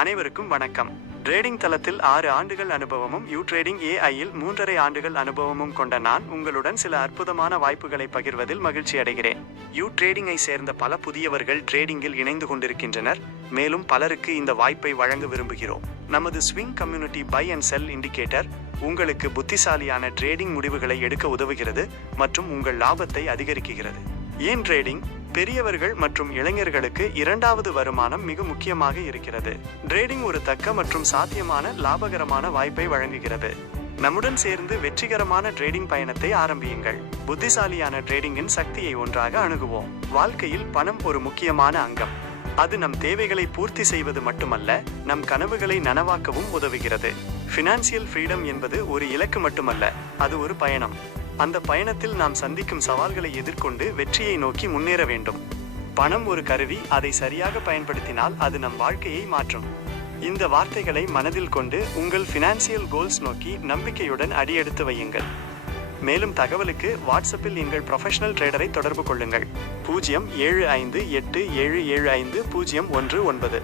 அனைவருக்கும் வணக்கம். ட்ரேடிங் தளத்தில் 6 ஆண்டுகள் அனுபவமும் யூட்ரேடிங் ஏஐயில் 3.5 ஆண்டுகள் அனுபவமும் கொண்ட நான் உங்களுடன் சில அற்புதமான வாய்ப்புகளை பகிர்வதில் மகிழ்ச்சி அடைகிறேன். ட்ரேடிங்கை சேர்ந்த பல புதியவர்கள் ட்ரேடிங்கில் இணைந்து கொண்டிருக்கின்றனர். மேலும் பலருக்கு இந்த வாய்ப்பை வழங்க விரும்புகிறோம். நமது swing community buy and sell indicator உங்களுக்கு புத்திசாலியான ட்ரேடிங் முடிவுகளை எடுக்க உதவுகிறது மற்றும் உங்கள் லாபத்தை அதிகரிக்கிறது. ஏன் ட்ரேடிங்? பெரியவர்கள் மற்றும் இளைஞர்களுக்கு இரண்டாவது வருமானம் மிக முக்கியமாக இருக்கிறது. ட்ரேடிங் ஒரு தக்க மற்றும் சாத்தியமான லாபகரமான வாய்ப்பை வழங்குகிறது. நம்முடன் சேர்ந்து வெற்றிகரமான ட்ரேடிங் பயணத்தை ஆரம்பியுங்கள். புத்திசாலியான ட்ரேடிங்கின் சக்தியை ஒன்றாக அணுகுவோம். வாழ்க்கையில் பணம் ஒரு முக்கியமான அங்கம். அது நம் தேவைகளை பூர்த்தி செய்வது மட்டுமல்ல, நம் கனவுகளை நனவாக்கவும் உதவுகிறது. ஃபினான்சியல் ஃப்ரீடம் என்பது ஒரு இலக்கு மட்டுமல்ல, அது ஒரு பயணம். அந்த பயணத்தில் நாம் சந்திக்கும் சவால்களை எதிர்கொண்டு வெற்றியை நோக்கி முன்னேற வேண்டும். பணம் ஒரு கருவி, அதை சரியாக பயன்படுத்தினால் அது நம் வாழ்க்கையை மாற்றும். இந்த வார்த்தைகளை மனதில் கொண்டு உங்கள் ஃபினான்சியல் கோல்ஸ் நோக்கி நம்பிக்கையுடன் அடியெடுத்து வையுங்கள். மேலும் தகவலுக்கு வாட்ஸ்அப்பில் எங்கள் ப்ரொஃபஷனல் ட்ரேடரை தொடர்பு கொள்ளுங்கள். 0758775019.